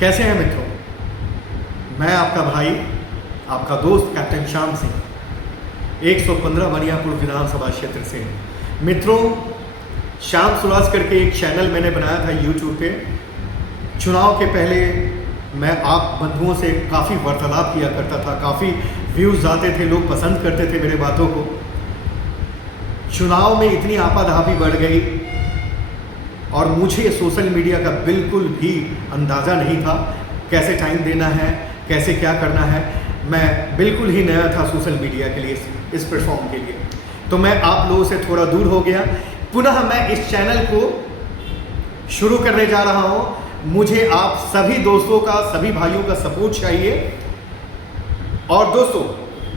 कैसे हैं मित्रों? मैं आपका भाई, आपका दोस्त कैप्टन श्याम सिंह 115 बनियापुर विधानसभा क्षेत्र से। मित्रों, श्याम सुराज करके एक चैनल मैंने बनाया था यूट्यूब पे। चुनाव के पहले मैं आप बंधुओं से काफ़ी वार्तालाप किया करता था, काफ़ी व्यूज़ आते थे, लोग पसंद करते थे मेरे बातों को। चुनाव में इतनी आपाधापी बढ़ गई और मुझे सोशल मीडिया का बिल्कुल भी अंदाज़ा नहीं था कैसे टाइम देना है, कैसे क्या करना है। मैं बिल्कुल ही नया था सोशल मीडिया के लिए, इस प्लेटफॉर्म के लिए। तो मैं आप लोगों से थोड़ा दूर हो गया। पुनः मैं इस चैनल को शुरू करने जा रहा हूँ। मुझे आप सभी दोस्तों का, सभी भाइयों का सपोर्ट चाहिए। और दोस्तों,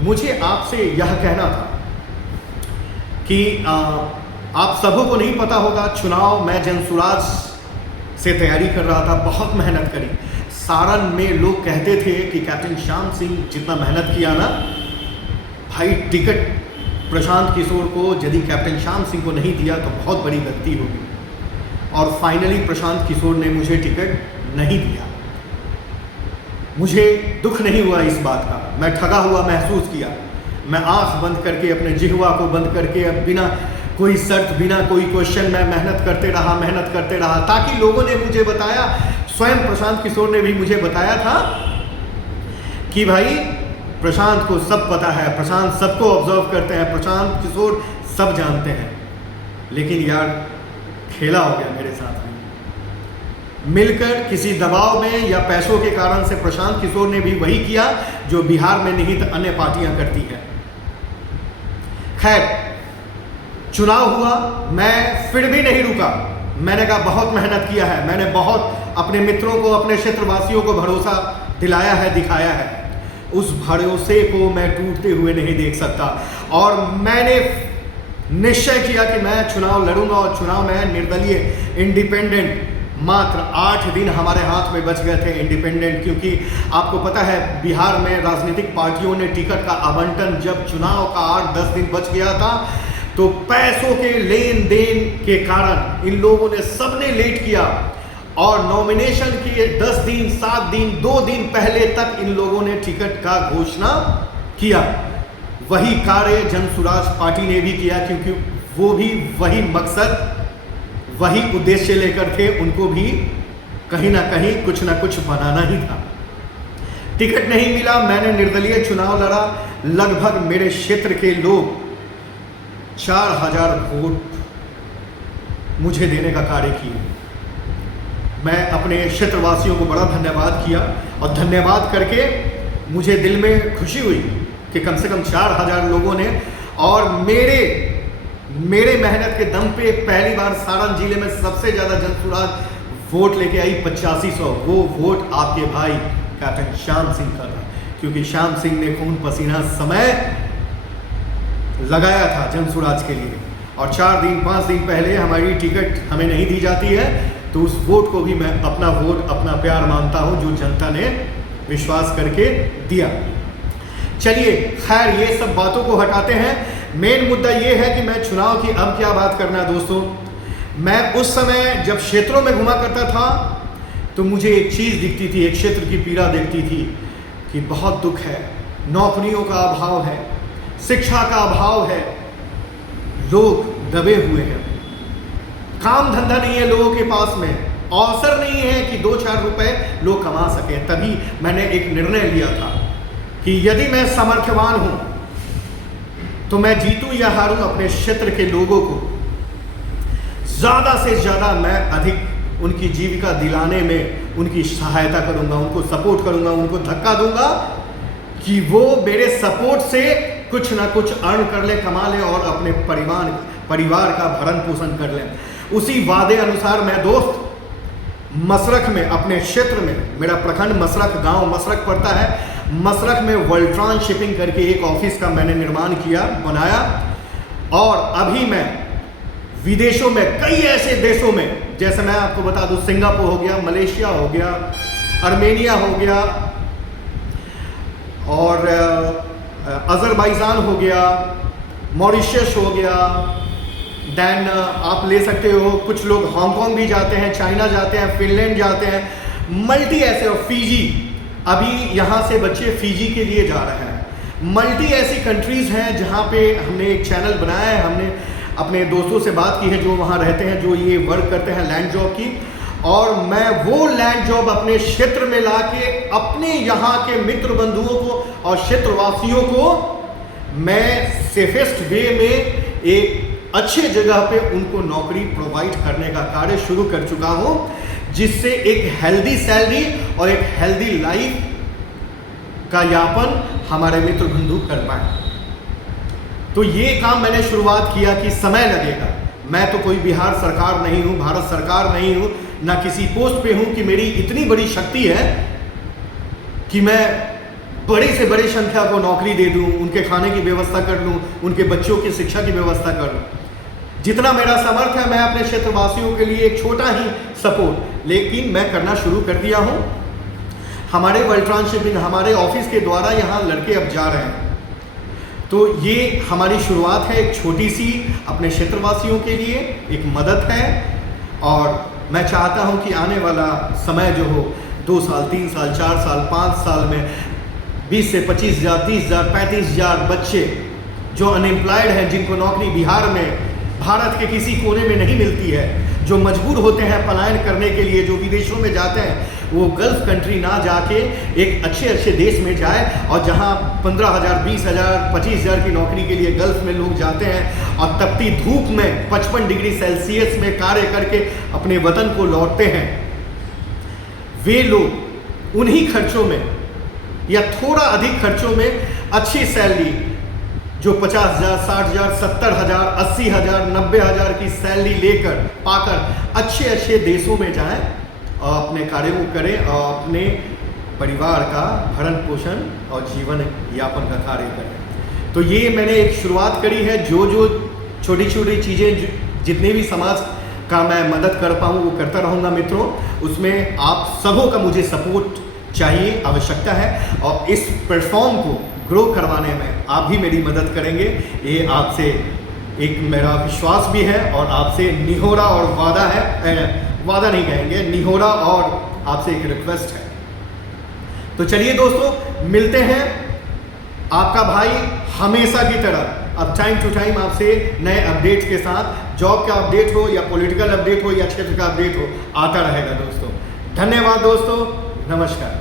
मुझे आपसे यह कहना था कि आप सबों को नहीं पता होगा, चुनाव मैं जनसुराज से तैयारी कर रहा था, बहुत मेहनत करी। सारण में लोग कहते थे कि कैप्टन श्याम सिंह जितना मेहनत किया ना भाई, टिकट प्रशांत किशोर को यदि कैप्टन श्याम सिंह को नहीं दिया तो बहुत बड़ी गलती होगी। और फाइनली प्रशांत किशोर ने मुझे टिकट नहीं दिया। मुझे दुख नहीं हुआ इस बात का, मैं ठगा हुआ महसूस किया। मैं आंख बंद करके, अपने जिह्वा को बंद करके, अब बिना कोई शर्त, बिना कोई क्वेश्चन मैं मेहनत करते रहा ताकि लोगों ने मुझे बताया, स्वयं प्रशांत किशोर ने भी मुझे बताया था कि भाई प्रशांत को सब पता है, प्रशांत सबको ऑब्जर्व करते हैं, प्रशांत किशोर सब जानते हैं। लेकिन यार, खेला हो गया मेरे साथ में। मिलकर किसी दबाव में या पैसों के कारण से प्रशांत किशोर ने भी वही किया जो बिहार में निहित अन्य पार्टियां करती हैं। खैर, चुनाव हुआ, मैं फिर भी नहीं रुका। मैंने कहा बहुत मेहनत किया है, मैंने बहुत अपने मित्रों को, अपने क्षेत्रवासियों को भरोसा दिलाया है, दिखाया है। उस भरोसे को मैं टूटते हुए नहीं देख सकता। और मैंने निश्चय किया कि मैं चुनाव लड़ूंगा और चुनाव में निर्दलीय, इंडिपेंडेंट। मात्र 8 दिन हमारे हाथ में बच गए थे इंडिपेंडेंट, क्योंकि आपको पता है बिहार में राजनीतिक पार्टियों ने टिकट का आवंटन, जब चुनाव का 8-10 दिन बच गया था तो पैसों के लेन देन के कारण इन लोगों ने सबने लेट किया। और नॉमिनेशन के 10 दिन, 7 दिन, 2 दिन पहले तक इन लोगों ने टिकट का घोषणा किया। वही कार्य जनसुराज पार्टी ने भी किया, क्योंकि वो भी वही मकसद, वही उद्देश्य लेकर थे। उनको भी कहीं ना कहीं कुछ ना कुछ बनाना ही था। टिकट नहीं मिला, मैंने निर्दलीय चुनाव लड़ा। लगभग मेरे क्षेत्र के लोग 4000 वोट मुझे देने का कार्य किए। मैं अपने क्षेत्रवासियों को बड़ा धन्यवाद किया और धन्यवाद करके मुझे दिल में खुशी हुई कि कम से कम 4000 लोगों ने, और मेरे मेहनत के दम पे पहली बार सारण जिले में सबसे ज़्यादा जनसुराज वोट लेके आई, 8500। वो वोट आपके भाई कैप्टन श्याम सिंह का था, क्योंकि श्याम सिंह ने खून पसीना समय लगाया था जनसुराज के लिए। और 4 दिन 5 दिन पहले हमारी टिकट हमें नहीं दी जाती है, तो उस वोट को भी मैं अपना वोट, अपना प्यार मानता हूं, जो जनता ने विश्वास करके दिया। चलिए, खैर ये सब बातों को हटाते हैं। मेन मुद्दा ये है कि मैं चुनाव की अब क्या बात करना है दोस्तों। मैं उस समय जब क्षेत्रों में घुमा करता था तो मुझे एक चीज़ दिखती थी, एक क्षेत्र की पीड़ा दिखती थी कि बहुत दुख है, नौकरियों का अभाव है, शिक्षा का अभाव है, लोग दबे हुए हैं, काम धंधा नहीं है लोगों के पास में, अवसर नहीं है कि 2-4 रुपए लोग कमा सकें। तभी मैंने एक निर्णय लिया था कि यदि मैं सामर्थ्यवान हूं तो मैं जीतूं या हारूं, अपने क्षेत्र के लोगों को ज़्यादा से ज़्यादा मैं अधिक उनकी जीविका दिलाने में उनकी सहायता करूंगा, उनको सपोर्ट करूंगा, उनको धक्का दूंगा कि वो मेरे सपोर्ट से कुछ ना कुछ अर्न कर ले, कमा ले और अपने परिवार का भरण पोषण कर ले। उसी वादे अनुसार मैं दोस्त मसरख में, अपने क्षेत्र में, मेरा प्रखंड मसरख, गांव मसरख पड़ता है, मसरख में वल्ट्रॉन शिपिंग करके एक ऑफिस का मैंने निर्माण किया, बनाया। और अभी मैं विदेशों में, कई ऐसे देशों में, जैसे मैं आपको बता दूं, सिंगापुर हो गया, मलेशिया हो गया, अर्मेनिया हो गया, और अजरबैजान हो गया, मॉरिशस हो गया, देन आप ले सकते हो, कुछ लोग हांगकांग भी जाते हैं, चाइना जाते हैं, फिनलैंड जाते हैं, मल्टी ऐसे, और फीजी, अभी यहाँ से बच्चे फीजी के लिए जा रहे हैं। मल्टी ऐसी कंट्रीज़ हैं जहाँ पे हमने एक चैनल बनाया है, हमने अपने दोस्तों से बात की है जो वहाँ रहते हैं, जो ये वर्क करते हैं लैंड जॉब की, और मैं वो लैंड जॉब अपने क्षेत्र में लाके अपने यहाँ के मित्र बंधुओं को और क्षेत्रवासियों को मैं सेफेस्ट वे में एक अच्छे जगह पे उनको नौकरी प्रोवाइड करने का कार्य शुरू कर चुका हूँ, जिससे एक हेल्दी सैलरी और एक हेल्दी लाइफ का यापन हमारे मित्र बंधु कर पाए। तो ये काम मैंने शुरुआत किया कि समय लगेगा। मैं तो कोई बिहार सरकार नहीं हूँ, भारत सरकार नहीं हूँ, ना किसी पोस्ट पे हूँ कि मेरी इतनी बड़ी शक्ति है कि मैं बड़े से बड़े संख्या को नौकरी दे दूँ, उनके खाने की व्यवस्था कर लूँ, उनके बच्चों की शिक्षा की व्यवस्था कर लूँ। जितना मेरा समर्थ है मैं अपने क्षेत्रवासियों के लिए एक छोटा ही सपोर्ट, लेकिन मैं करना शुरू कर दिया हूँ। हमारे वर्ल्ड ट्रांसशिपिंग, हमारे ऑफिस के द्वारा यहाँ लड़के अब जा रहे हैं, तो ये हमारी शुरुआत है एक छोटी सी अपने क्षेत्रवासियों के लिए एक मदद है। और मैं चाहता हूँ कि आने वाला समय जो हो 2 साल, 3 साल, 4 साल, 5 साल में 20 से 25,000, 30,000, 35,000 बच्चे जो अनएम्प्लॉयड हैं, जिनको नौकरी बिहार में भारत के किसी कोने में नहीं मिलती है, जो मजबूर होते हैं पलायन करने के लिए, जो विदेशों में जाते हैं, वो गल्फ कंट्री ना जाके एक अच्छे देश में जाए, और जहां 15,000, 20,000, 25,000 की नौकरी के लिए गल्फ में लोग जाते हैं और तपती धूप में 55 डिग्री सेल्सियस में कार्य करके अपने वतन को लौटते हैं, वे लोग उन्हीं खर्चों में या थोड़ा अधिक खर्चों में अच्छी सैलरी, जो 50,000, 60,000, 70,000, 80,000, 90,000 की सैलरी लेकर पाकर अच्छे देशों में जाएं और अपने कार्यों को करें और अपने परिवार का भरण पोषण और जीवन यापन का कार्य करें। तो ये मैंने एक शुरुआत करी है। जो छोटी चीज़ें जितने भी समाज का मैं मदद कर पाऊँ वो करता रहूँगा मित्रों। उसमें आप सबों का मुझे सपोर्ट चाहिए, आवश्यकता है, और इस प्लेटफॉर्म को ग्रो करवाने में आप भी मेरी मदद करेंगे, ये आपसे एक मेरा विश्वास भी है और आपसे निहोरा और वादा है, वादा नहीं कहेंगे, निहोरा और आपसे एक रिक्वेस्ट है। तो चलिए दोस्तों, मिलते हैं आपका भाई हमेशा की तरह अब टाइम टू टाइम आपसे नए अपडेट्स के साथ, जॉब का अपडेट हो या पॉलिटिकल अपडेट हो या क्षेत्र का अपडेट हो, आता रहेगा दोस्तों। धन्यवाद दोस्तों, नमस्कार।